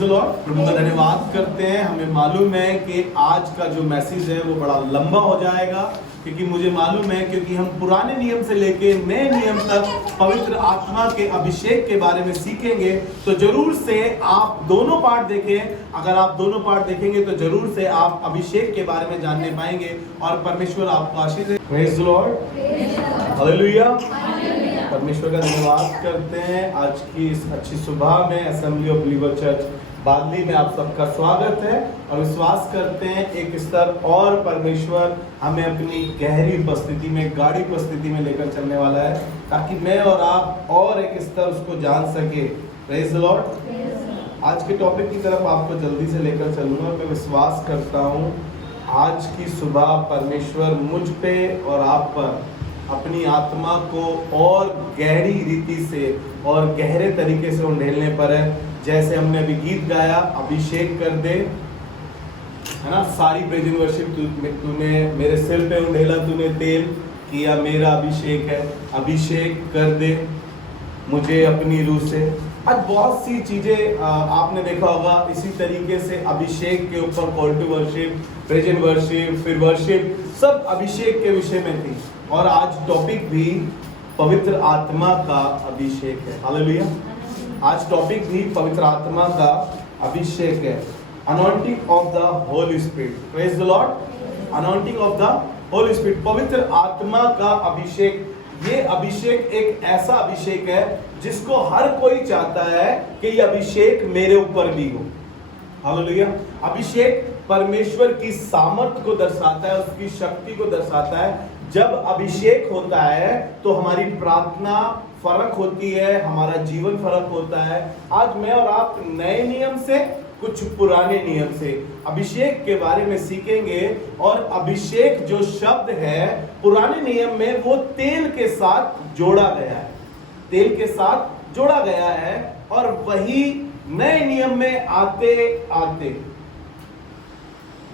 Praise the Lord. प्रभु का धन्यवाद करते हैं। हमें मालूम है कि आज का जो मैसेज है वो बड़ा लंबा हो जाएगा, क्योंकि मुझे मालूम है, क्योंकि हम पुराने नियम से लेके नए नियम तक पवित्र आत्मा के अभिषेक के बारे में सीखेंगे। तो जरूर से आप दोनों पार्ट देखें। अगर आप दोनों पार्ट देखेंगे तो जरूर से आप अभिषेक के बारे में जानने पाएंगे और परमेश्वर आपको आशीष दे। Praise the lord, hallelujah. परमेश्वर का धन्यवाद करते हैं। आज की इस अच्छी सुबह में असेंबली ऑफ बिलीवर चर्च बादली में आप सबका स्वागत है और विश्वास करते हैं एक स्तर और परमेश्वर हमें अपनी गहरी उपस्थिति में, गाढ़ी उपस्थिति में लेकर चलने वाला है, ताकि मैं और आप और एक स्तर उसको जान सके। Praise the Lord. आज के टॉपिक की तरफ आपको जल्दी से लेकर चलूंगा। मैं विश्वास करता हूँ आज की सुबह परमेश्वर मुझ पे और आप पर अपनी आत्मा को और गहरी रीति से और गहरे तरीके से उंडेलने पर है। जैसे हमने अभी गीत गाया, अभिषेक कर दे, है ना। सारी प्रेजेंट वर्शिप तूने मेरे सिर पे उंडेला, तूने तेल किया, मेरा अभिषेक है। अभिषेक कर दे मुझे अपनी रूह से। आज बहुत सी चीजें आपने देखा होगा इसी तरीके से अभिषेक के ऊपर call to worship, present worship, फिर वर्शिप, सब अभिषेक के विषय में थी। और आज टॉपिक भी पवित्र आत्मा का अभिषेक है। हालेलुया। आज टॉपिक भी पवित्र आत्मा का अभिषेक है। Anointing of the Holi spirit. Praise the Lord. Anointing of the Holi spirit, पवित्र आत्मा का अभिषेक। ये अभिषेक एक ऐसा अभिषेक है जिसको हर कोई चाहता है कि ये अभिषेक मेरे ऊपर भी हो। हालेलुया। अभिषेक परमेश्वर की सामर्थ को दर्शाता है, उसकी शक्ति को दर्शाता है। जब अभिषेक होता है तो हमारी प्रार्थना फर्क होती है, हमारा जीवन फर्क होता है। आज मैं और आप नए नियम से, कुछ पुराने नियम से अभिषेक के बारे में सीखेंगे। और अभिषेक जो शब्द है पुराने नियम में वो तेल के साथ जोड़ा गया है, तेल के साथ जोड़ा गया है। और वही नए नियम में आते आते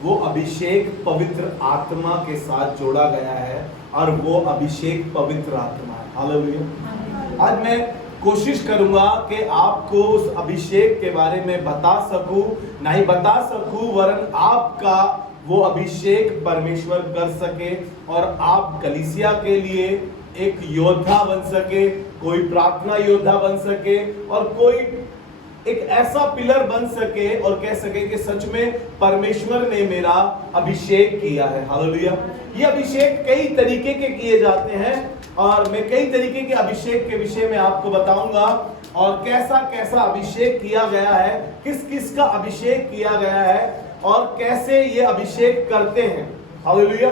वो अभिषेक पवित्र आत्मा के साथ जोड़ा गया है और वो अभिषेक पवित्र आत्मा है। हालेलुया। आज मैं कोशिश करूंगा कि आपको उस अभिषेक के बारे में बता सकूं, नहीं बता सकूं, वरन आपका वो अभिषेक परमेश्वर कर सके और आप कलीसिया के लिए एक योद्धा बन सके, कोई प्रार्थना योद्धा बन सके और कोई एक ऐसा पिलर बन सके और कह सके कि सच में परमेश्वर ने मेरा अभिषेक किया है। हालेलुया। ये अभिषेक कई तरीके के किए जाते हैं और मैं कई तरीके के अभिषेक के विषय में आपको बताऊंगा और कैसा कैसा अभिषेक किया गया है, किस किस का अभिषेक किया गया है और कैसे ये अभिषेक करते हैं। हालेलुया।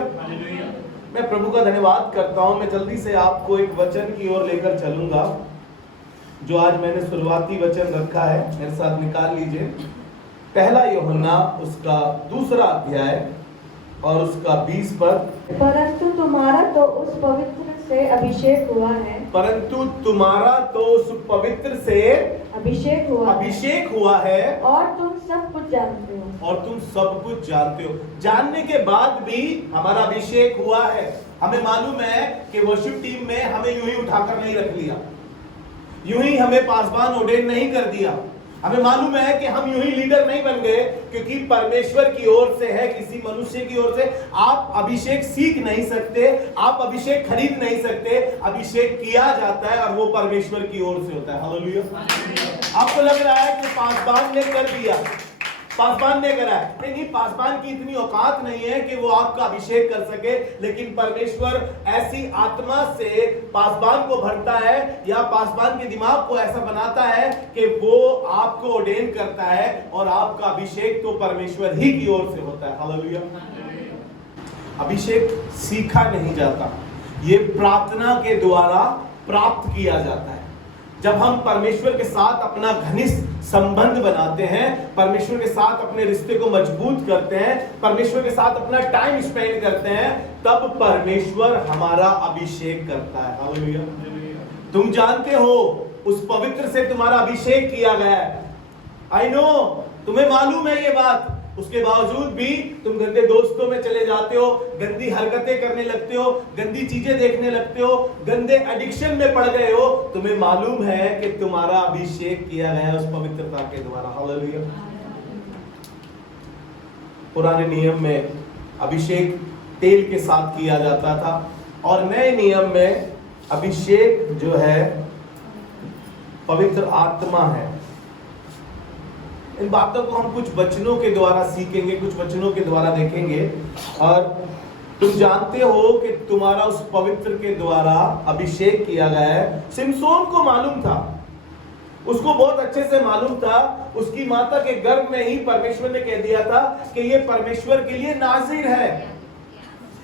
मैं प्रभु का धन्यवाद करता हूं। मैं जल्दी से आपको एक वचन की ओर लेकर चलूंगा जो आज मैंने शुरुआती वचन रखा है, मेरे साथ निकाल लीजिए। पहला यूहन्ना उसका 2 अध्याय और उसका 20 पद। परंतु तुम्हारा तो उस पवित्र से अभिषेक हुआ है, परंतु तुम्हारा तो उस पवित्र से अभिषेक हुआ है और तुम सब कुछ जानते हो। और तुम सब कुछ जानते हो। जानने के बाद भी हमारा अभिषेक हुआ है। हमें मालूम है कि वर्शिप टीम में हमें यूं ही उठाकर नहीं रख लिया, यूं ही हमें पासवान ऑर्डेन नहीं कर दिया। हमें मालूम है कि हम यूं ही लीडर नहीं बन गए, क्योंकि परमेश्वर की ओर से है, किसी मनुष्य की ओर से। आप अभिषेक सीख नहीं सकते, आप अभिषेक खरीद नहीं सकते। अभिषेक किया जाता है और वो परमेश्वर की ओर से होता है। हालेलुया। आपको लग रहा है कि पासवान ने कर दिया, पासवान ने करा है। नहीं, पासवान की इतनी औकात नहीं है कि वो आपका अभिषेक कर सके, लेकिन परमेश्वर ऐसी आत्मा से पासवान को भरता है या पासवान के दिमाग को ऐसा बनाता है कि वो आपको ऑर्डेन करता है और आपका अभिषेक तो परमेश्वर ही की ओर से होता है। हालेलुया। अभिषेक सीखा नहीं जाता, ये प्रार्थना के द्वारा प्राप्त किया जाता है। जब हम परमेश्वर के साथ अपना घनिष्ठ संबंध बनाते हैं, परमेश्वर के साथ अपने रिश्ते को मजबूत करते हैं, परमेश्वर के साथ अपना टाइम स्पेंड करते हैं, तब परमेश्वर हमारा अभिषेक करता है। हालेलुया। तुम जानते हो उस पवित्र से तुम्हारा अभिषेक किया गया है। आई नो, तुम्हें मालूम है ये बात उसके बावजूद भी तुम गंदे दोस्तों में चले जाते हो, गंदी हरकतें करने लगते हो, गंदी चीजें देखने लगते हो, गंदे एडिक्शन में पड़ गए हो। तुम्हें मालूम है कि तुम्हारा अभिषेक किया गया उस पवित्रता के द्वारा। हालेलुया। पुराने नियम में अभिषेक तेल के साथ किया जाता था और नए नियम में अभिषेक जो है पवित्र आत्मा है। इन बातों को हम कुछ वचनों के द्वारा सीखेंगे, कुछ वचनों के द्वारा देखेंगे। और तुम जानते हो कि तुम्हारा उस पवित्र के द्वारा अभिषेक किया गया है। सिमसोन को मालूम था, उसको बहुत अच्छे से मालूम था, उसकी माता के गर्भ में ही परमेश्वर ने कह दिया था कि ये परमेश्वर के लिए नाज़ीर है,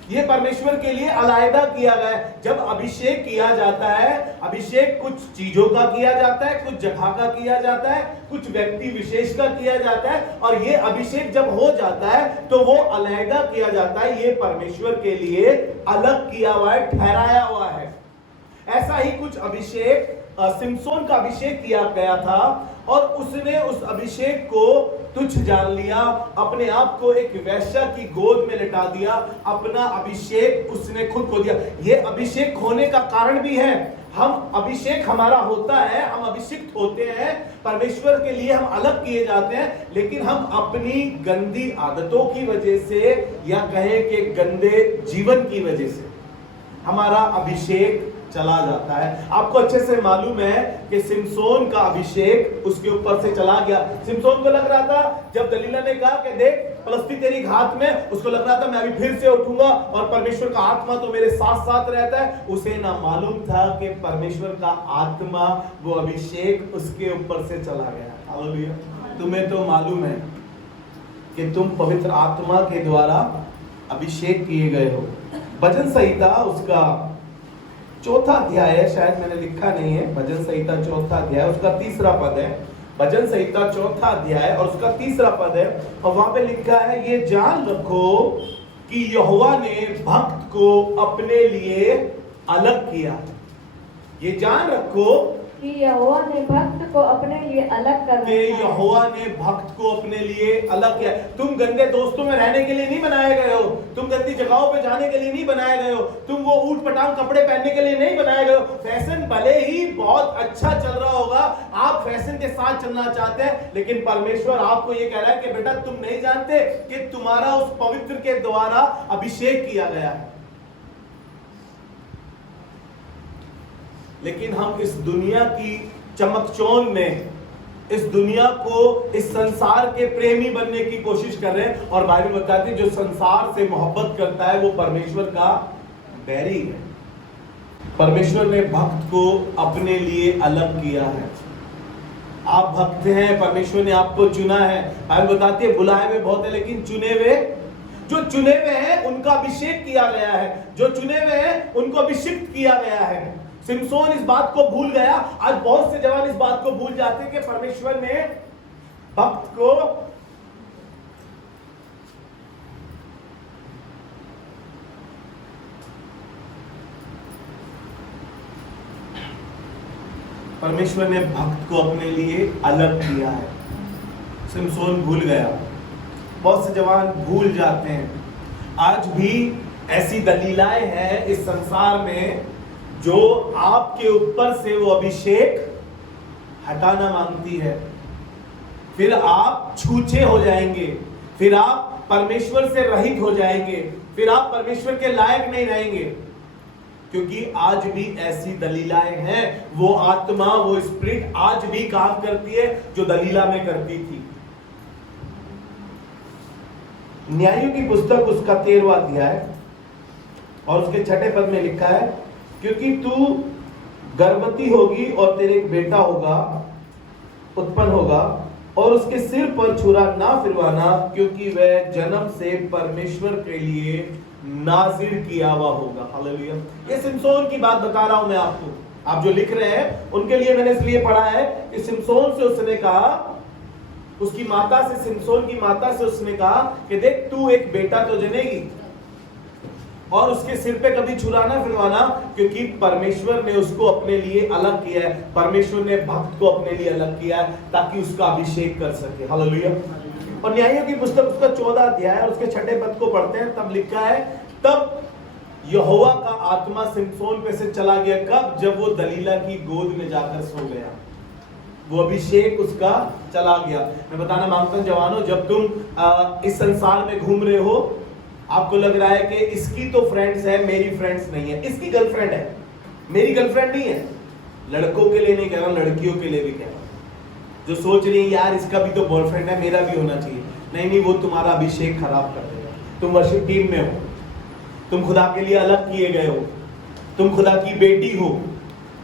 ये परमेश्वर के लिए अलग किया गया है। जब अभिषेक किया जाता है, अभिषेक कुछ चीजों का किया जाता है, कुछ जगह का किया जाता है, कुछ व्यक्ति विशेष का किया जाता है, और ये अभिषेक जब हो जाता है तो वो अलग किया जाता है। ये परमेश्वर के लिए अलग किया हुआ है, ठहराया हुआ है। ऐसा ही कुछ अभिषेक सिमसोन का अभिषेक किया गया था और उसने उस अभिषेक को तुच्छ जान लिया, अपने आप को एक वेश्या की गोद में लिटा दिया, अपना अभिषेक उसने खुद को दिया। ये अभिषेक होने का कारण भी है। हम अभिषेक हमारा होता है, हम अभिषिक्त होते हैं, परमेश्वर के लिए हम अलग किए जाते हैं, लेकिन हम अपनी गंदी आदतों की वजह से या कहें कि गंदे जीवन की वजह से हमारा अभिषेक चला जाता है। आपको अच्छे से मालूम है कि सिमसोन का अभिषेक उसके ऊपर से चला गया। सिमसोन को लग रहा था, जब दलीला ने कहा कि देख पलस्ती तेरी घात में, उसको लग रहा था मैं अभी फिर से उठूंगा और परमेश्वर का आत्मा तो मेरे साथ साथ रहता है। उसे ना मालूम था कि परमेश्वर का आत्मा, वो अभिषेक उसके ऊपर से चला गया। हालेलुया। तुम्हें तो मालूम है कि तुम पवित्र आत्मा के द्वारा अभिषेक किए गए हो। भजन संहिता उसका 4था अध्याय है, शायद मैंने लिखा नहीं है। भजन संहिता 4था अध्याय उसका 3रा पद है। भजन संहिता 4था अध्याय और उसका 3रा पद है, और वहां पे लिखा है, ये जान रखो कि यहोवा ने भक्त को अपने लिए अलग किया। ये जान रखो कि यहोवा ने भक्त को अपने लिए अलग कर कि यहोवा ने भक्त को अपने लिए अलग किया। तुम गंदे दोस्तों में रहने के लिए नहीं बनाए गए हो, तुम गंदी जगहों पे जाने के लिए नहीं बनाए गए हो, तुम वो ऊट पटांग कपड़े पहनने के लिए नहीं बनाए गए हो। फैशन भले ही बहुत अच्छा चल रहा होगा, आप फैशन के साथ चलना चाहते हैं, लेकिन परमेश्वर आपको ये कह रहा है कि बेटा तुम नहीं जानते कि तुम्हारा उस पवित्र के द्वारा अभिषेक किया गया है। लेकिन हम इस दुनिया की चमकचौंध में, इस दुनिया को, इस संसार के प्रेमी बनने की कोशिश कर रहे हैं, और बाइबल बताती है जो संसार से मोहब्बत करता है वो परमेश्वर का बैरी है। परमेश्वर ने भक्त को अपने लिए अलग किया है। आप भक्त हैं, परमेश्वर ने आपको चुना है। बाइबल बताती है बुलाए हुए बहुत है लेकिन चुने हुए, जो चुने हुए हैं उनका अभिषेक किया गया है, जो चुने हुए हैं उनको अभिषिक्त किया गया है। सिमसोन इस बात को भूल गया। आज बहुत से जवान इस बात को भूल जाते हैं कि परमेश्वर ने भक्त को अपने लिए अलग किया है। सिमसोन भूल गया। बहुत से जवान भूल जाते हैं। आज भी ऐसी दलीलाएं हैं इस संसार में जो आपके ऊपर से वो अभिषेक हटाना मांगती है। फिर आप छूछे हो जाएंगे, फिर आप परमेश्वर से रहित हो जाएंगे, फिर आप परमेश्वर के लायक नहीं रहेंगे, क्योंकि आज भी ऐसी दलीलाएं हैं। वो आत्मा, वो स्पिरिट आज भी काम करती है जो दलीला में करती थी। न्यायों की पुस्तक उसका 13वां अध्याय और उसके 6ठे पद में लिखा है, क्योंकि तू गर्भवती होगी और तेरे एक बेटा होगा, उत्पन्न होगा, और उसके सिर पर छुरा ना फिरवाना, क्योंकि वह जन्म से परमेश्वर के लिए नाज़ीर किया हुआ होगा। हालेलुया। ये सिमसोन की बात बता रहा हूं मैं आपको। आप जो लिख रहे हैं उनके लिए मैंने इसलिए पढ़ा है कि सिमसोन से उसने कहा, उसकी माता से, सिमसोन की माता से उसने कहा कि देख तू एक बेटा तो जनेगी और उसके सिर पे कभी छुरा ना फिरवाना, क्योंकि परमेश्वर ने उसको अपने लिए अलग किया है। परमेश्वर ने भक्त को अपने लिए अलग किया है ताकि उसका अभिषेक कर सके। हालेलुया। और न्यायियों की पुस्तक उसका 14 अध्याय और उसके 6 पद को पढ़ते हैं, तब लिखा है, तब यहोवा का आत्मा सिमसोन पे से चला गया। कब? जब वो दलीला की गोद में जाकर सो गया, वो अभिषेक उसका चला गया। मैं बताना मांगता हूं जवानों, जब तुम इस संसार में घूम रहे हो, आपको लग रहा है कि इसकी तो फ्रेंड्स है, मेरी फ्रेंड्स नहीं है, इसकी गर्लफ्रेंड है, मेरी गर्लफ्रेंड नहीं है। लड़कों के लिए नहीं कह रहा, लड़कियों के लिए भी कह रहा, जो सोच रही है यार इसका भी तो बॉयफ्रेंड है, मेरा भी होना चाहिए। नहीं, वो तुम्हारा अभिषेक खराब कर देगा। तुम वर्शिप टीम में हो, तुम खुदा के लिए अलग किए गए हो, तुम खुदा की बेटी हो,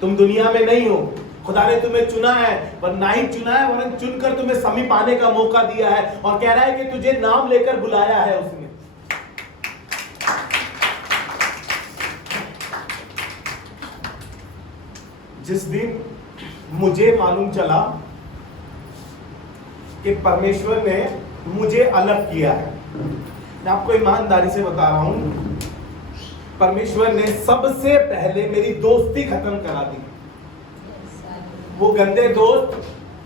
तुम दुनिया में नहीं हो। खुदा ने तुम्हें चुना है, पर ना ही चुना है वरन चुनकर तुम्हें समीप आने का मौका दिया है, और कह रहा है कि तुझे नाम लेकर बुलाया है उसने। जिस दिन मुझे मालूम चला कि परमेश्वर ने मुझे अलग किया है, मैं आपको ईमानदारी से बता रहा हूं, परमेश्वर ने सबसे पहले मेरी दोस्ती खत्म करा दी। वो गंदे दोस्त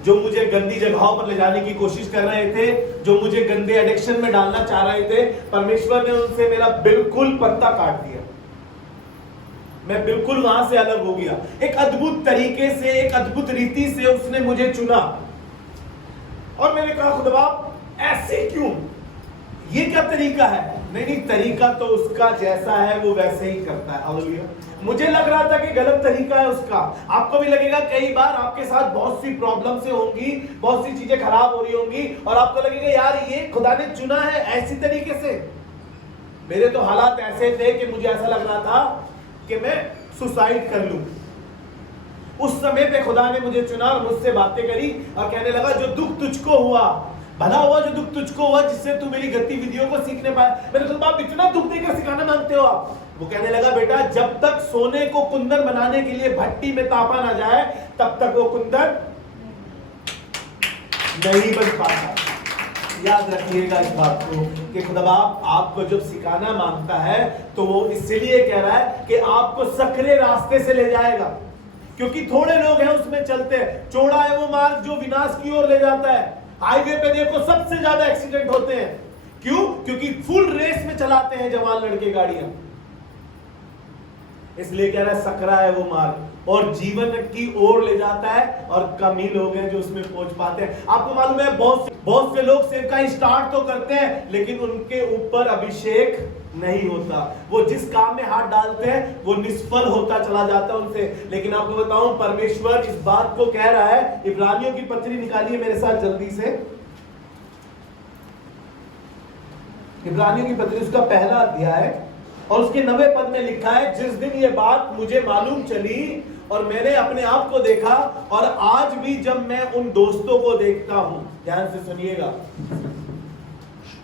जो मुझे गंदी जगहों पर ले जाने की कोशिश कर रहे थे, जो मुझे गंदे एडिक्शन में डालना चाह रहे थे, परमेश्वर ने उनसे मेरा बिल्कुल पत्ता काट दिया। मैं बिल्कुल वहां से अलग हो गया। एक अद्भुत तरीके से, एक अद्भुत रीति से उसने मुझे चुना। और मैंने कहा खुदा बाप ऐसे क्यों, ये क्या तरीका है? नहीं, तरीका तो उसका जैसा है वो वैसे ही करता है। हालेलुया। मुझे लग रहा था कि गलत तरीका है उसका। आपको भी लगेगा, कई बार आपके साथ बहुत सी प्रॉब्लम से होंगी, बहुत सी चीजें खराब हो रही होंगी, और आपको लगेगा यार ये खुदा ने चुना है ऐसी तरीके से। मेरे तो हालात ऐसे थे कि मुझे ऐसा लग रहा था कि मैं सुसाइड कर लूं। उस समय पे खुदा ने मुझे चुना और मुझसे बातें करी और कहने लगा, जो दुख तुझको हुआ, भला हुआ जो दुख तुझको हुआ, जिससे तू मेरी गतिविधियों को सीखने पाया। मैंने कहा बाप इतना दुख देकर सिखाना मांगते हो आप? वो कहने लगा, बेटा जब तक सोने को कुंदन बनाने के लिए भट्टी में तापा ना जाए, तब तक वो कुंदन नहीं बन पाता। याद रखिएगा इस बात को कि खुदा बाप आपको जब सिखाना मांगता है तो वो इसलिए कह रहा है कि आपको सकरे रास्ते से ले जाएगा, क्योंकि थोड़े लोग हैं उसमें चलते हैं। चौड़ा है वो मार्ग जो विनाश की ओर ले जाता है। हाईवे पे देखो सबसे ज्यादा एक्सीडेंट होते हैं, क्यों? क्योंकि फुल रेस में चलाते हैं जवान लड़के गाड़ियां। इसलिए कह रहा है सकरा है वो मार्ग और जीवन की ओर ले जाता है, और कम ही लोग हैं जो उसमें पहुंच पाते हैं। आपको मालूम है बहुत से लोग सेवकाई स्टार्ट तो करते हैं, लेकिन उनके ऊपर अभिषेक नहीं होता। वो जिस काम में हाथ डालते हैं वो निष्फल होता चला जाता है उनसे। लेकिन आपको बताऊं, परमेश्वर इस बात को कह रहा है। इब्रानियों की पत्री निकालिए मेरे साथ जल्दी से। इब्रानियों की पत्री उसका पहला अध्याय और उसके 9वें पद में लिखा है, जिस दिन ये बात मुझे मालूम चली और मैंने अपने आप को देखा, और आज भी जब मैं उन दोस्तों को देखता हूं, ध्यान से सुनिएगा,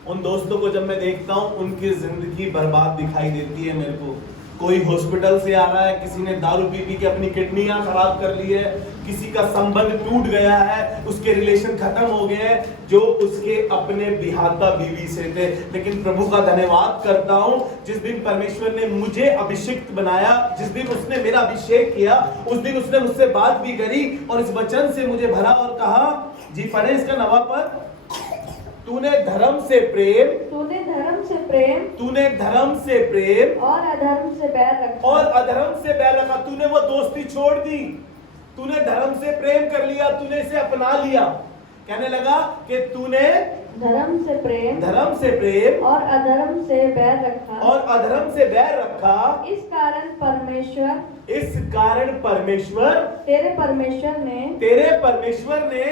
उन दोस्तों को जब मैं देखता हूं, उनकी जिंदगी बर्बाद दिखाई देती है मेरे को। कोई हॉस्पिटल से आ रहा है, किसी ने दारू पी पी के अपनी किडनियां खराब कर ली है, किसी का संबंध टूट गया है, उसके रिलेशन खत्म हो गए हैं जो उसके अपने बिहाता बीवी से थे। लेकिन प्रभु का धन्यवाद करता हूं, जिस दिन परमेश्वर ने मुझे अभिषिक्त बनाया, जिस दिन उसने मेरा अभिषेक किया, उस दिन उसने मुझसे बात भी करी और इस वचन से मुझे भरा और कहा, जी पढ़े इसका 9वां पद, तूने धर्म से प्रेम, तूने धर्म से प्रेम, तूने धर्म से प्रेम और अधर्म से बैर रखा, और अधर्म से बैर रखा। तूने वो दोस्ती छोड़ दी, तूने धर्म से प्रेम कर लिया, तूने इसे अपना लिया। कहने लगा कि तूने धर्म से प्रेम और अधर्म से बैर रखा, और अधर्म से बैर रखा। इस कारण परमेश्वर तेरे परमेश्वर ने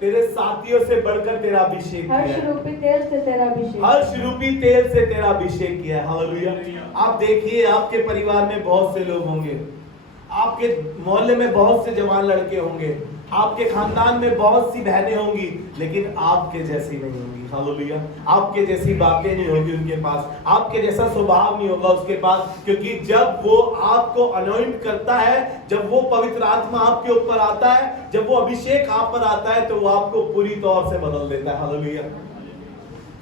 तेरे साथियों से बढ़कर तेरा अभिषेक किया, हर्ष रूपी तेल से तेरा अभिषेक किया। हालेलुया। आप देखिए, आपके परिवार में बहुत से लोग होंगे, आपके मोहल्ले में बहुत से जवान लड़के होंगे, आपके खानदान में बहुत सी बहनें होंगी, लेकिन आपके जैसी नहीं होंगी। हालेलुया। आपके जैसी बातें नहीं होगी उनके पास, आपके जैसा स्वभाव नहीं होगा उसके पास, क्योंकि जब वो आपको अनॉइंट करता है, जब वो पवित्र आत्मा आपके ऊपर आता है, जब वो अभिषेक आप पर आता है, तो वो आपको पूरी तौर से बदल देता है। हालेलुया।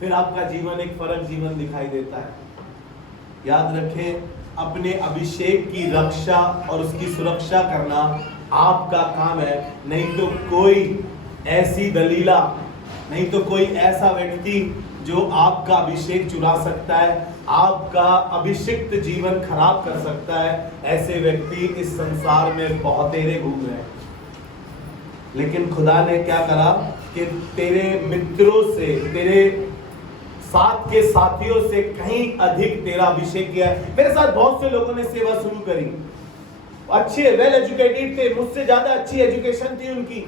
फिर आपका जीवन एक फर्क जीवन दिखाई देता है। याद रखें, अपने अभिषेक की रक्षा और उसकी सुरक्षा करना आपका काम है। नहीं तो कोई ऐसी दलीला नहीं तो कोई ऐसा व्यक्ति जो आपका अभिषेक चुरा सकता है, आपका अभिषिक्त जीवन खराब कर सकता है, ऐसे व्यक्ति इस संसार में बहुतेरे घूम रहे हैं। लेकिन खुदा ने क्या करा कि तेरे मित्रों से, तेरे साथ के साथियों से कहीं अधिक तेरा अभिषेक किया है। मेरे साथ बहुत से लोगों ने सेवा शुरू करी, अच्छे वेल एजुकेटेड थे, मुझसे ज्यादा अच्छी एजुकेशन थी उनकी,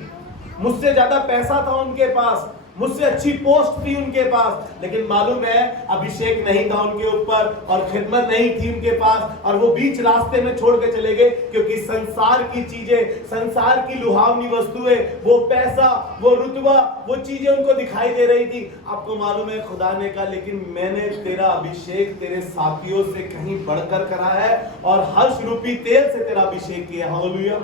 मुझसे ज्यादा पैसा था उनके पास, मुझसे अच्छी पोस्ट थी उनके पास, लेकिन मालूम है अभिषेक नहीं था उनके ऊपर और खिदमत नहीं थी उनके पास, और वो बीच रास्ते में छोड़ के चले गए, क्योंकि संसार की चीजें, संसार की लुभावनी वस्तुएं, वो पैसा, वो रुतबा, वो चीजें उनको दिखाई दे रही थी। आपको मालूम है खुदा ने कहा लेकिन मैंने तेरा अभिषेक तेरे साथियों से कहीं बढ़कर करा है और हर्ष रूपी तेल से तेरा अभिषेक किया। हालेलुया।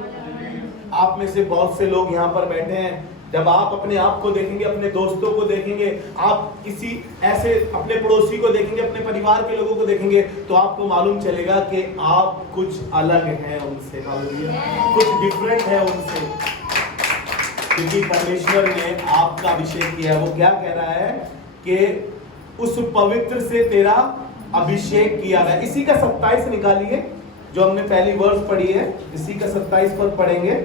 आप में से बहुत से लोग यहाँ पर बैठे हैं, जब आप अपने आप को देखेंगे, अपने दोस्तों को देखेंगे, आप किसी ऐसे अपने पड़ोसी को देखेंगे, अपने परिवार के लोगों को देखेंगे, तो आपको मालूम चलेगा कि आप कुछ अलग हैं उनसे। हालेलुया। कुछ डिफरेंट है उनसे, क्योंकि परमेश्वर ने आपका अभिषेक किया। वो क्या कह रहा है कि उस पवित्र से तेरा अभिषेक किया गया। इसी का 27 निकालिए, जो हमने पहली वर्ष पढ़ी है, इसी का 27 पद पढ़ेंगे।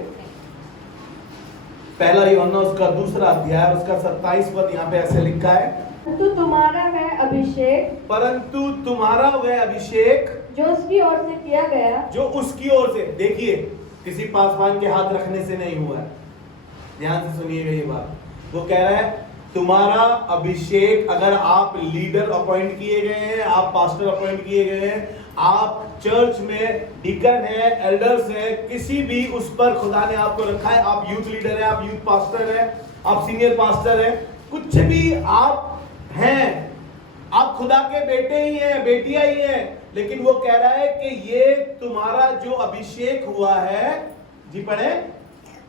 पहला यूहन्ना उसका दूसरा अध्याय, उसका 27 पद यहाँ पे ऐसे लिखा है, परंतु तुम्हारा वह अभिषेक, परंतु तुम्हारा वह अभिषेक जो उसकी ओर से किया गया, जो उसकी ओर से, देखिए किसी पासवान के हाथ रखने से नहीं हुआ है, ध्यान से सुनिएगा ये बात। वो कह रहा है तुम्हारा अभिषेक, अगर आप लीडर अपॉइंट किए गए हैं, आप पास्टर अपॉइंट किए गए हैं, आप चर्च में डीकन है, एल्डर्स है, किसी भी उस पर खुदा ने आपको रखा है, आप यूथ लीडर है, आप यूथ पास्टर है, आप सीनियर पास्टर है, कुछ भी आप हैं, आप खुदा के बेटे ही हैं, बेटियां ही हैं, लेकिन वो कह रहा है कि ये तुम्हारा जो अभिषेक हुआ है, जी पढ़े,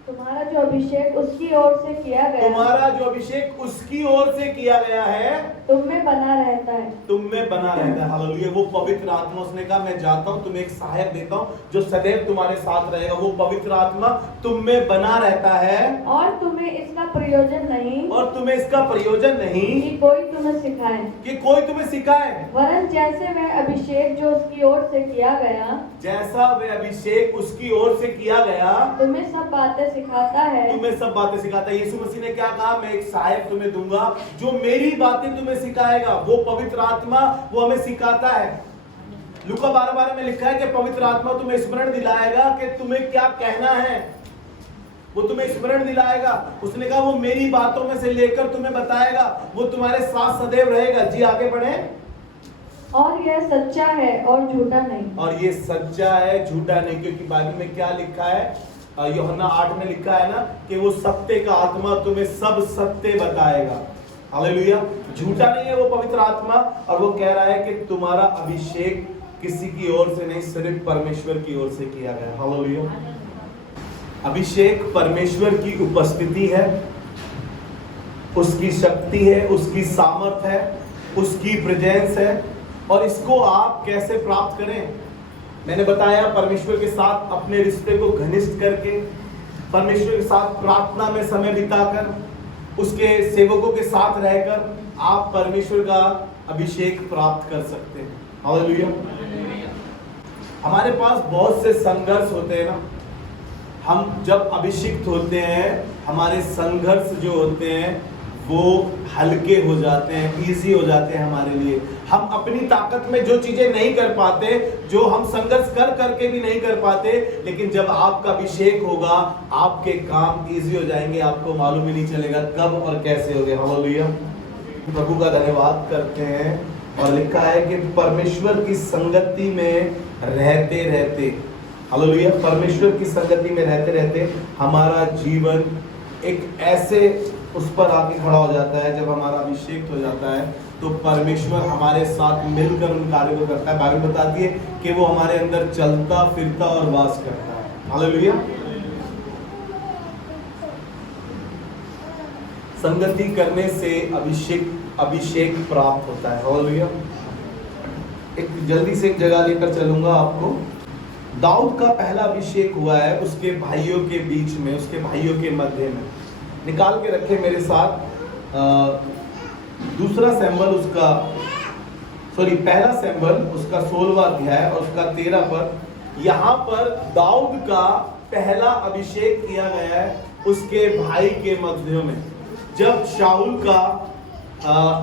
तुम्हारा जो अभिषेक उसकी ओर से किया गया, तुम्हारा जो अभिषेक उसकी ओर से किया गया है, तुम में बना रहता है, तुम में बना रहता है। हालेलुया। वो पवित्र आत्मा, उसने कहा मैं जाता हूं, तुम्हें एक सहायक देता हूं जो सदैव तुम्हारे साथ रहेगा। वो पवित्र आत्मा तुम में बना रहता है, और तुम्हें इसका प्रयोजन नहीं, और तुम्हें इसका प्रयोजन नहीं कि कोई तुम्हें सिखाए, कि कोई तुम्हें सिखाए, वरन जैसे वह अभिषेक जो उसकी ओर से किया गया, जैसा वह अभिषेक उसकी ओर से किया गया, तुम्हें सब बातें सिखाता है, तुम्हें सब बातें सिखाता है। यीशु मसीह ने क्या कहा, मैं एक सहायक तुम्हें दूंगा जो मेरी बातें तुम्हें सिखाएगा। वो पवित्र आत्मा वो हमें सिखाता है। लूका 12:12 में लिखा है कि पवित्र आत्मा तुम्हें स्मरण दिलाएगा कि तुम्हें क्या कहना है, वो तुम्हें स्मरण दिलाएगा। उसने कहा वो मेरी बातों में से लेकर तुम्हें बताएगा, वो तुम्हारे साथ सदैव रहेगा। जी आगे बढ़े। और यह सच्चा है और झूठा नहीं, और ये सच्चा है, झूठा नहीं, क्योंकि बाइबल में क्या लिखा है, यूहन्ना 8 में लिखा है ना कि वो सत्य का आत्मा तुम्हें सब सत्य बताएगा। हालेलुया। झूठा नहीं है वो पवित्र आत्मा। और वो कह रहा है कि तुम्हारा अभिषेक किसी की ओर से नहीं, सिर्फ परमेश्वर की ओर से किया गया। हालेलुया। अभिषेक परमेश्वर की उपस्थिति है, उसकी शक्ति है, उसकी सामर्थ है, उसकी प्रेजेंस है। और इसको आप कैसे प्राप्त करें, मैंने बताया, परमेश्वर के साथ अपने रिश्ते को घनिष्ठ करके, परमेश्वर के साथ प्रार्थना में समय बिताकर, उसके सेवकों के साथ रहकर आप परमेश्वर का अभिषेक प्राप्त कर सकते हैं। हालेलुया। हमारे पास बहुत से संघर्ष होते हैं ना, हम जब अभिषिक्त होते हैं, हमारे संघर्ष जो होते हैं वो हल्के हो जाते हैं, इजी हो जाते हैं हमारे लिए। हम अपनी ताकत में जो चीजें नहीं कर पाते, जो हम संघर्ष कर करके भी नहीं कर पाते, लेकिन जब आपका अभिषेक होगा आपके काम इजी हो जाएंगे, आपको मालूम ही नहीं चलेगा कब और कैसे हो गए। हालेलुया। प्रभु का धन्यवाद करते हैं। और लिखा है कि परमेश्वर की संगति में रहते रहते, हालेलुया, परमेश्वर की संगति में रहते रहते हमारा जीवन एक ऐसे उस पर आके खड़ा हो जाता है। जब हमारा अभिषेक हो जाता है तो परमेश्वर हमारे साथ मिलकर उन कार्यों को करता है। बाइबल बताती है कि वो हमारे अंदर चलता फिरता और वास करता है। हालेलुया। संगति करने से अभिषेक प्राप्त होता है। हालेलुया। एक जल्दी से एक जगह लेकर चलूंगा आपको। दाऊद का पहला अभिषेक हुआ है उसके भाइयों के बीच में, उसके भाइयों के मध्य में। निकाल के रखे मेरे साथ दूसरा सैमुअल उसका पहला सैमुअल उसका 16वां अध्याय और उसका 13 पर यहाँ पर दाऊद का पहला अभिषेक किया गया है उसके भाई के मध्य में। जब शाऊल का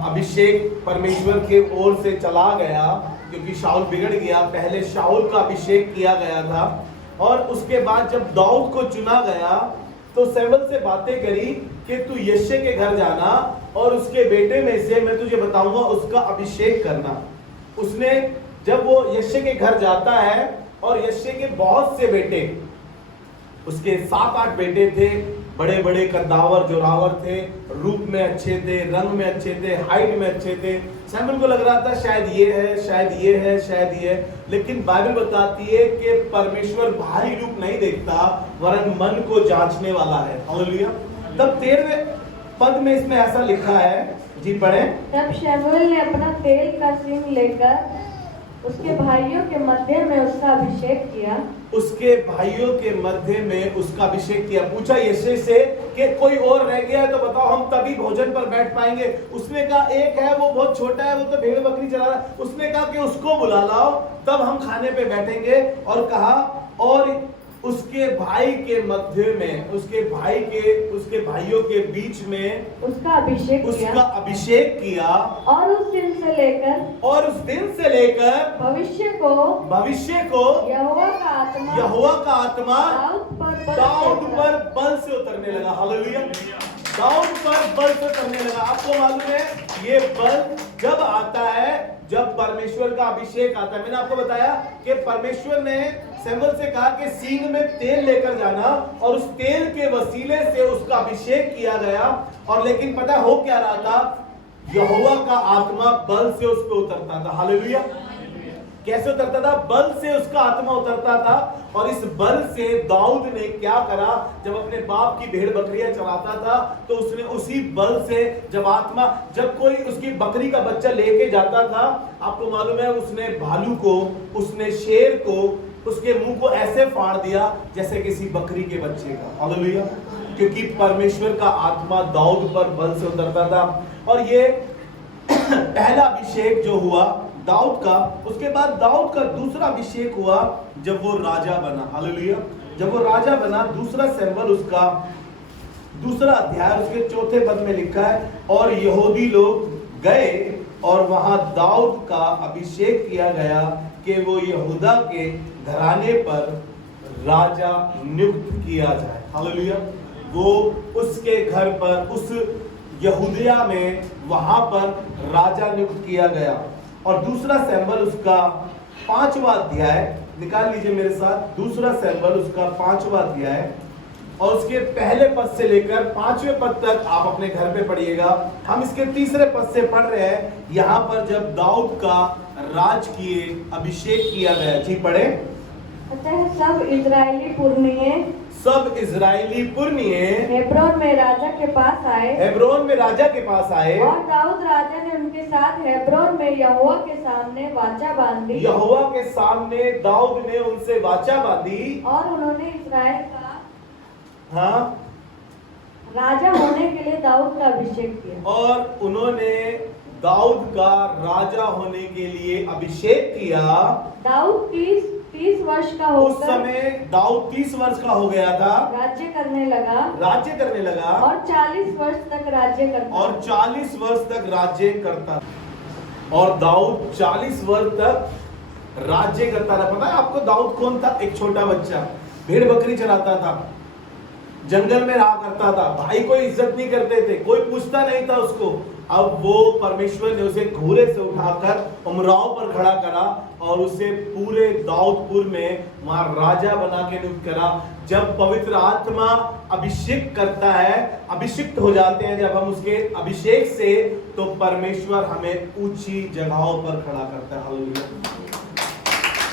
अभिषेक परमेश्वर के ओर से चला गया, क्योंकि शाऊल बिगड़ गया, पहले शाऊल का अभिषेक किया गया था और उसके बाद जब दाऊद को चुना गया तो सैमुअल से बातें करी कि तू यिशै के घर जाना और उसके बेटे में से मैं तुझे बताऊंगा उसका अभिषेक करना। उसने जब वो यिशै के घर जाता है और यिशै के बहुत से बेटे, उसके 7-8 बेटे थे, बड़े बड़े कद्दावर जोरावर थे, रूप में अच्छे थे, रंग में अच्छे थे, हाइट में अच्छे थे। सैमुअल को लग रहा था शायद ये है, शायद ये है, शायद ये है, लेकिन बाइबल बताती है कि परमेश्वर बाहरी रूप नहीं देखता वरन मन को जांचने वाला है। हालेलुया। तब 13वें पद में इसमें ऐसा लिखा है, जी पढ़े। तब शमूएल ने अपना तेल का सिंग लेकर उसके भाइयों के मध्य में उसका अभिषेक किया। उसके भाइयों के मध्य में उसका अभिषेक किया। पूछा यिशै से कि कोई और रह गया है तो बताओ, हम तभी भोजन पर बैठ पाएंगे। उसने कहा एक है, वो बहुत छोटा है, वो तो भेड़ बकरी चला रहा है। उसने कहा कि उसको बुला लाओ तब हम खाने पे बैठेंगे। और कहा और उसके भाई के मध्य में, उसके भाइयों के बीच में उसका अभिषेक किया। और उस दिन से लेकर भविष्य को यहोवा का आत्मा दाऊद पर बल से उतरने लगा। हालेलुया। दाऊद पर बल से उतरने लगा। आपको मालूम है ये बल जब आता है, जब परमेश्वर का अभिषेक आता है। मैंने आपको बताया कि परमेश्वर ने सैमुअल से कहा कि सींग में तेल लेकर जाना और उस तेल के वसीले से उसका अभिषेक किया गया। और लेकिन पता हो क्या रहा था, यहोवा का आत्मा बल से उस पर उतरता था। हालेलुया। कैसे उतरता था? बल से उसका आत्मा उतरता था। और इस बल से दाऊद ने क्या करा, जब अपने बाप की भेड़ बकरियां चराता था तो उसने उसी बल से जब कोई उसकी बकरी का बच्चा लेके जाता था, आपको मालूम है उसने भालू को, उसने शेर को, उसके मुंह को ऐसे फाड़ दिया जैसे किसी बकरी के बच्चे का। हालेलुया। क्योंकि परमेश्वर का आत्मा दाऊद पर बल से उतरता था। और ये पहला अभिषेक जो हुआ दाऊद का, उसके बाद दाऊद का दूसरा अभिषेक हुआ जब वो राजा बना। हालेलुया। जब वो राजा बना, दूसरा सैमुएल उसका दूसरा अध्याय उसके 4 पद में लिखा है, और यहूदी लोग गए और वहां दाऊद का अभिषेक किया गया कि वो यहूदा के घराने पर राजा नियुक्त किया जाए। हालेलुया। वो उसके घर पर, उस यहूदिया में वहां पर राजा नियुक्त किया गया। और दूसरा सैमुएल उसका 5वां अध्याय निकाल लीजिए मेरे साथ। दूसरा सैमुएल उसका 5वां अध्याय और उसके पहले पद से लेकर 5वें पद तक आप अपने घर पे पढ़िएगा। हम इसके 3रे पद से पढ़ रहे हैं। यहाँ पर जब दाऊद का राजकीय अभिषेक किया गया। जी पढ़े। अतः सब इजरायली पुरनिये हेब्रोन में राजा के पास आए। और दाऊद राजा ने उनके साथ हेब्रोन में यहोवा के सामने वाचा बांधी। यहोवा के सामने दाऊद ने उनसे वाचा बांधी। और उन्होंने इस्राएल का राजा होने के लिए दाऊद का अभिषेक किया। और उन्होंने दाऊद का राजा होने के लिए अभिषेक किया। दाऊद 30 वर्ष का होकर, उस समय दाऊद 30 वर्ष का हो गया था, राज्य करने लगा और 40 वर्ष तक राज्य करता। और दाऊद 40 वर्ष तक राज्य करता रहा। पता है आपको दाऊद कौन था? एक छोटा बच्चा, भेड़ बकरी चराता था, जंगल में रहा करता था, भाई कोई इज्जत नहीं करते थे, कोई पूछता नहीं था उसको। अब वो परमेश्वर ने उसे घोड़े से उठाकर उमराव पर खड़ा करा और उसे पूरे दाऊदपुर में वहां राजा बना के नियुक्त करा। जब पवित्र आत्मा अभिषेक करता है, अभिषिक्त हो जाते हैं जब हम उसके अभिषेक से, तो परमेश्वर हमें ऊंची जगहों पर खड़ा करता है। हालेलुया।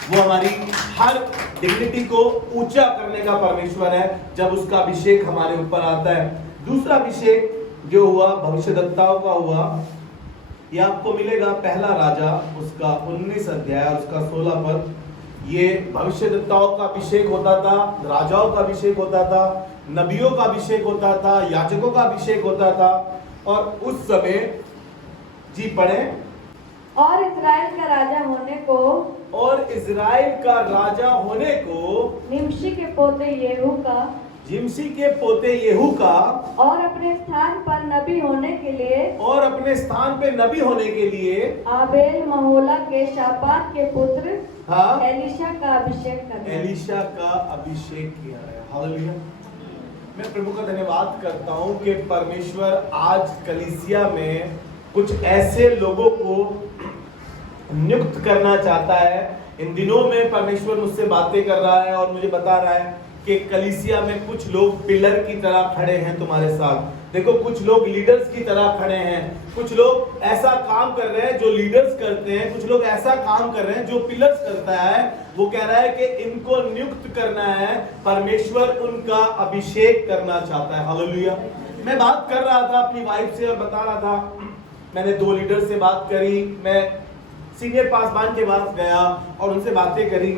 वो हमारी हर डिग्निटी को ऊंचा करने का परमेश्वर है जब उसका अभिषेक हमारे ऊपर आता है। दूसरा अभिषेक जो हुआ भविष्यद्वक्ताओं का हुआ, ये आपको मिलेगा पहला राजा उसका 19 अध्याय उसका 16 पद। ये भविष्यद्वक्ताओं का अभिषेक होता था, राजाओं का अभिषेक होता था, नबियों का अभिषेक होता था, याजकों का अभिषेक होता था। और उस समय जी पढ़े, और इज़राइल का राजा होने को, और इज़राइल का राजा होने को निमशी के पोते येहू का, जिमसी के पोते येहू का, और अपने स्थान पर नबी होने के लिए, और अपने स्थान पे नबी होने के लिए आबेल महोला के शापात के पुत्र हाँ एलीशा का अभिषेक करना। एलीशा का अभिषेक किया है। हालेलुया। मैं प्रभु का धन्यवाद करता हूँ कि परमेश्वर आज कलीसिया में कुछ ऐसे लोगों को नियुक्त करना चाहता है। इन दिनों में परमेश्वर मुझसे बातें कर रहा है और मुझे बता रहा है कि कलीसिया में कुछ लोग पिलर की तरह खड़े हैं तुम्हारे साथ। देखो, कुछ लोग लीडर्स की तरह खड़े हैं, कुछ लोग ऐसा काम कर रहे हैं जो लीडर्स करते हैं, कुछ लोग ऐसा काम कर रहे हैं जो पिलर्स करता है। वो कह रहा है कि इनको नियुक्त करना है, परमेश्वर उनका अभिषेक करना चाहता है। हालेलुया। मैं बात कर रहा था अपनी वाइफ से और बता रहा था, मैंने 2 लीडर से बात करी, मैं सीनियर पासवान के पास गया और उनसे बातें करी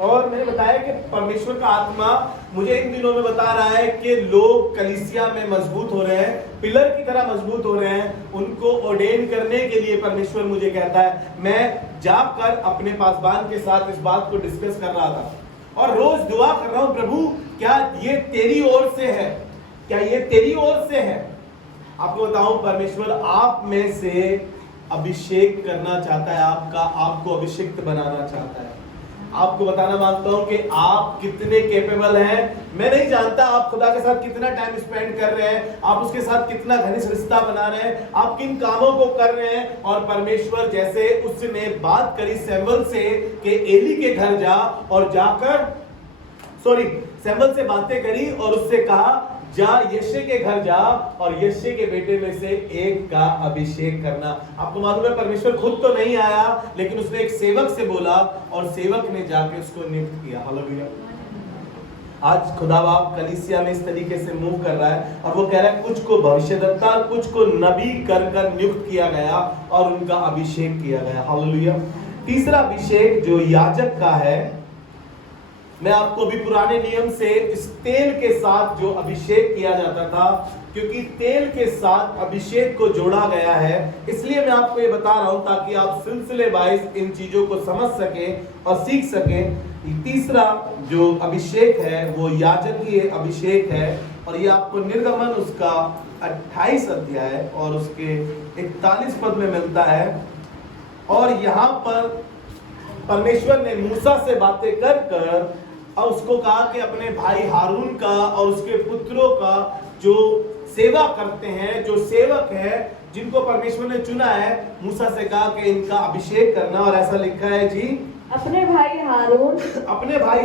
और मैंने बताया कि परमेश्वर का आत्मा मुझे इन दिनों में बता रहा है कि लोग कलीसिया में मजबूत हो रहे हैं, पिलर की तरह मजबूत हो रहे हैं। उनको ऑर्डेन करने के लिए परमेश्वर मुझे कहता है। मैं जाकर अपने पासवान के साथ इस बात को डिस्कस कर रहा था और रोज दुआ कर रहा हूं, प्रभु क्या ये तेरी ओर से है, क्या ये तेरी ओर से है। आपको बताऊं, परमेश्वर आप में से अभिषेक करना चाहता है, आपको अभिषिक्त बनाना चाहता है। आपको बताना मांगता हूं कि आप कितने कैपेबल हैं। मैं नहीं जानता आप खुदा के साथ कितना टाइम स्पेंड कर रहे हैं, आप उसके साथ कितना घनिष्ठ रिश्ता बना रहे हैं, आप किन कामों को कर रहे हैं। और परमेश्वर जैसे उसने बात करी सैमुअल से कि एली के घर जा और जाकर सैमुअल से बातें करी और उससे कहा जा यिशै के घर जा और यिशै के बेटे में से एक का अभिषेक करना। आपको मालूम है परमेश्वर खुद तो नहीं आया, लेकिन उसने एक सेवक से बोला और सेवक ने जाके उसको नियुक्त किया। हालेलुया। आज खुदा बाप कलीसिया में इस तरीके से मूव कर रहा है और वो कह रहा है कुछ को भविष्यद्वक्ता, कुछ को नबी कर नियुक्त किया गया और उनका अभिषेक किया गया। हालेलुया। तीसरा अभिषेक जो याजक का है, मैं आपको भी पुराने नियम से इस तेल के साथ जो अभिषेक किया जाता था, क्योंकि तेल के साथ अभिषेक को जोड़ा गया है, इसलिए मैं आपको ये बता रहा हूं ताकि आप सिलसिले वाइज इन चीजों को समझ सकें और सीख सकें। तीसरा जो अभिषेक है वो याजकीय अभिषेक है और ये आपको निर्गमन उसका 28 अध्याय और उसके 41 पद में मिलता है। और यहाँ पर परमेश्वर ने मूसा से बातें कर और उसको कहा कि अपने भाई हारून का और उसके पुत्रों का जो सेवा करते हैं, जो सेवक है, जिनको परमेश्वर ने चुना है, मूसा से कहा कि इनका अभिषेक करना। और ऐसा लिखा है जी, अपने भाई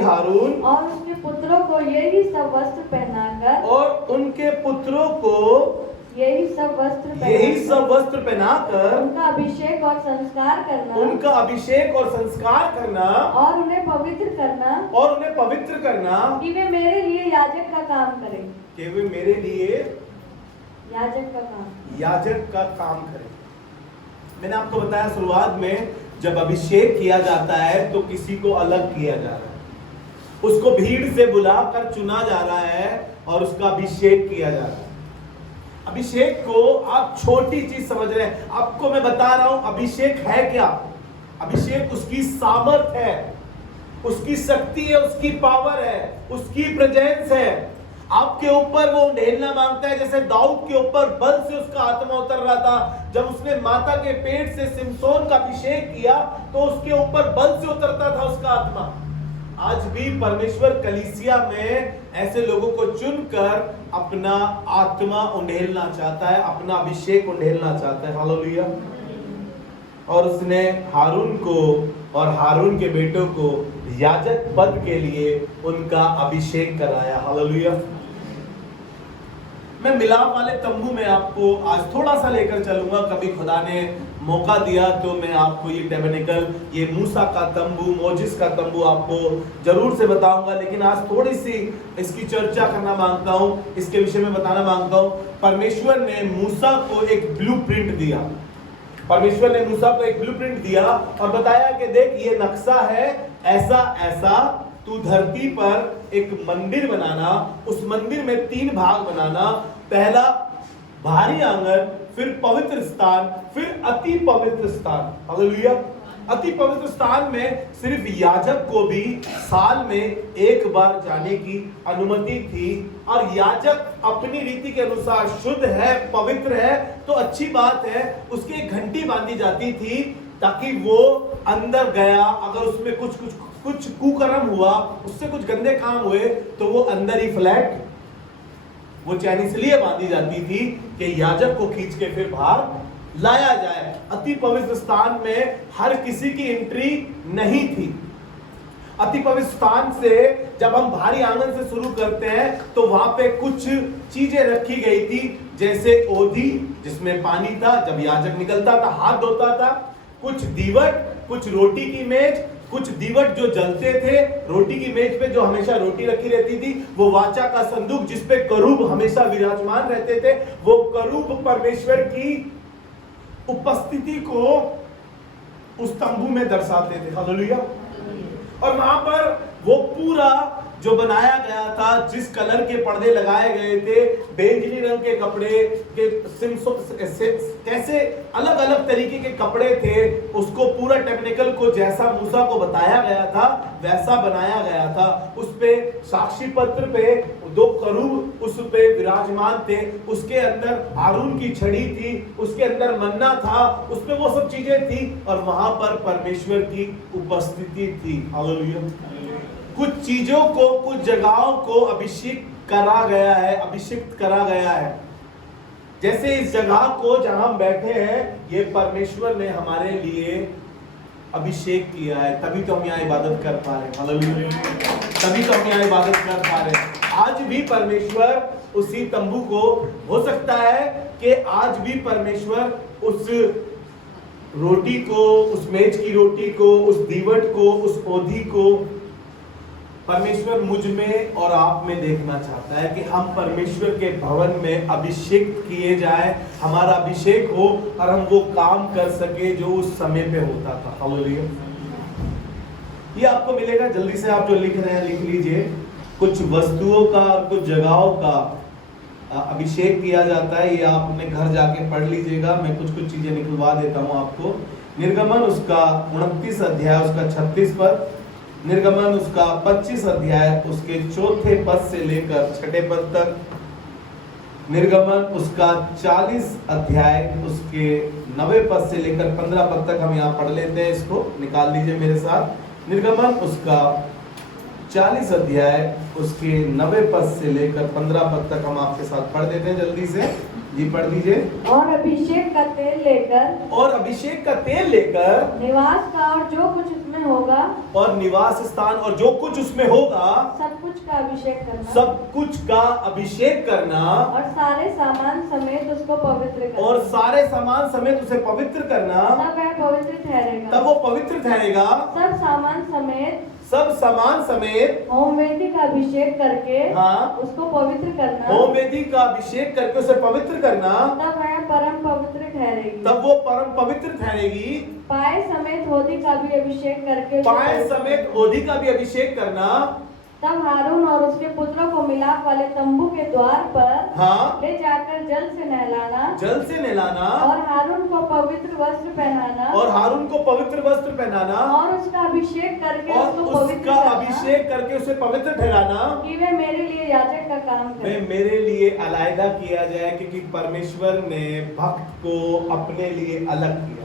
हारून और उसके पुत्रों को यही सब वस्त्र पहनाकर, और उनके पुत्रों को यही सब वस्त्र पहनाकर उनका अभिषेक और संस्कार करना और उन्हें पवित्र करना कि वे मेरे लिए याजक का काम करें। याजक का काम करें। मैंने आपको बताया शुरुआत में, जब अभिषेक किया जाता है तो किसी को अलग किया जा रहा है, उसको भीड़ से बुलाकर चुना जा रहा है और उसका अभिषेक किया जा रहा है। अभिषेक को आप छोटी चीज समझ रहे हैं, आपको मैं बता रहा हूं अभिषेक है क्या। अभिषेक उसकी सामर्थ है, उसकी शक्ति है, उसकी पावर है, उसकी प्रेजेंस है। आपके ऊपर वो ढेलना मांगता है, जैसे दाऊद के ऊपर बल से उसका आत्मा उतर रहा था। जब उसने माता के पेट से सिमसोन का अभिषेक किया तो उसके ऊपर बल से उतरता था उसका आत्मा। आज भी परमेश्वर कलीसिया में ऐसे लोगों को चुनकर अपना आत्मा उंडेलना चाहता है, अपना अभिषेक उंडेलना चाहता है। हालेलुया। और उसने हारून को और हारून के बेटों को याजक पद के लिए उनका अभिषेक कराया। हालेलुया। मैं मिलाप वाले तंबू में आपको आज थोड़ा सा लेकर चलूंगा। कभी खुदा ने मौका दिया तो मैं आपको ये टैबरनेकल, ये मूसा का तंबू, मोजिस का तंबू आपको जरूर से बताऊंगा। लेकिन आज थोड़ी सी इसकी चर्चा करना मांगता हूँ, इसके विषय में बताना मांगता हूँ। परमेश्वर ने मूसा को एक ब्लूप्रिंट दिया। परमेश्वर ने मूसा को एक ब्लूप्रिंट दिया और बताया कि देख ये नक्शा है, ऐसा ऐसा तू धरती पर एक मंदिर बनाना, उस मंदिर में 3 भाग बनाना। पहला भारी आंगन, फिर पवित्र स्थान, फिर अति पवित्र स्थान। हालेलुया। अति पवित्र स्थान में सिर्फ याजक को भी साल में एक बार जाने की अनुमति थी, और याजक अपनी रीति के अनुसार शुद्ध है, पवित्र है तो अच्छी बात है, उसकी एक घंटी बांधी जाती थी ताकि वो अंदर गया, अगर उसमें कुछ कुकर्म हुआ, उससे कुछ गंदे काम हुए तो वो अंदर ही फ्लैट, वो चैन इसलिए बांधी जाती थी कि याजक को खींच के फिर बाहर लाया जाए। अति पवित्र स्थान में हर किसी की एंट्री नहीं थी। अति पवित्र स्थान से जब हम भारी आंगन से शुरू करते हैं तो वहां पे कुछ चीजें रखी गई थी, जैसे ओधी जिसमें पानी था, जब याजक निकलता था हाथ धोता था, कुछ दीवट, कुछ रोटी की मेज, कुछ दीवट जो जलते थे, रोटी की मेज पे जो हमेशा रोटी रखी रहती थी, वो वाचा का संदूक जिस पे करूब हमेशा विराजमान रहते थे, वो करूब परमेश्वर की उपस्थिति को उस तंबू में दर्शाते थे। हालेलुया। और वहां पर वो पूरा जो बनाया गया था, जिस कलर के पर्दे लगाए गए थे, बैंगनी रंग के कपड़े के कैसे अलग अलग तरीके के कपड़े थे, उसको पूरा टेक्निकल को जैसा मूसा को बताया गया था वैसा बनाया गया था। उस पे साक्षी पत्र पे दो करूब उस पे विराजमान थे, उसके अंदर हारून की छड़ी थी, उसके अंदर मन्ना था, उसमें वो सब चीजें थी, और वहां पर परमेश्वर की उपस्थिति थी। हालेलुया। कुछ चीजों को, कुछ जगहों को अभिषेक करा गया है, अभिषिक्त करा गया है। जैसे इस जगह को जहां हम बैठे हैं, ये परमेश्वर ने हमारे लिए अभिषेक किया है, तभी तो हम यहाँ इबादत कर पा रहे हैं। हालेलुया। तभी तो हम यहाँ इबादत कर पा रहे हैं। आज भी परमेश्वर उसी तंबू को, हो सकता है कि आज भी परमेश्वर उस रोटी को, उस मेज की रोटी को, उस दीवट को, उस ओधी को परमेश्वर मुझ में और आप में देखना चाहता है कि हम परमेश्वर के भवन में अभिषेक किए जाए, हमारा अभिषेक हो और हम वो काम कर सके जो उस समय पे होता था। हालेलुया। ये आपको मिलेगा, जल्दी से आप जो लिख रहे हैं लिख लीजिए। कुछ वस्तुओं का और कुछ जगहों का अभिषेक किया जाता है, ये आप अपने घर जाके पढ़ लीजिएगा। मैं कुछ चीजें निकलवा देता हूँ आपको। निर्गमन उसका 29 अध्याय उसका 36 पद, निर्गमन उसका 25 अध्याय उसके 4थे पद से लेकर 6ठे पद तक, निर्गमन उसका 40 अध्याय उसके 9वें पद से लेकर 15 पद तक हम यहाँ पढ़ लेते हैं। इसको निकाल लीजिए मेरे साथ। निर्गमन उसका 40 अध्याय उसके 9वें पद से लेकर 15 पद तक हम आपके साथ पढ़ देते हैं, जल्दी से जी पढ़ दीजिए। और अभिषेक का तेल लेकर, और अभिषेक का तेल लेकर निवास का और जो कुछ उसमें होगा, और निवास स्थान और जो कुछ उसमें होगा, सब कुछ का अभिषेक करना, सब कुछ का अभिषेक करना, और सारे सामान समेत उसको पवित्र करना, और सारे सामान समेत उसे पवित्र करना, तब वह पवित्र ठहरेगा। तब वो पवित्र ठहरेगा। सब सामान समेत, सब सामान समेत होमवेदी का अभिषेक करके हाँ, उसको पवित्र करना, होमवेदी का अभिषेक करके उसे पवित्र करना, तब वह परम पवित्र ठहरेगी। तब वो परम पवित्र ठहरेगी। पाए समेत होदी का भी अभिषेक करके, पाए समेत ओधी का भी अभिषेक करना, तब हारून और उसके पुत्रों को मिलाप वाले तंबू के द्वार पर हाँ, ले जाकर जल से नहलाना, जल से नहलाना, और हारून को पवित्र वस्त्र पहनाना, और हारून को पवित्र वस्त्र पहनाना, और उसका अभिषेक करके और उसको पवित्र उसका करना, अभिषेक करके उसे पवित्र ठहराना कि वे मेरे लिए याजक का काम मैं करें। मेरे लिए अलग किया जाए, क्योंकि परमेश्वर ने भक्त को अपने लिए अलग किया।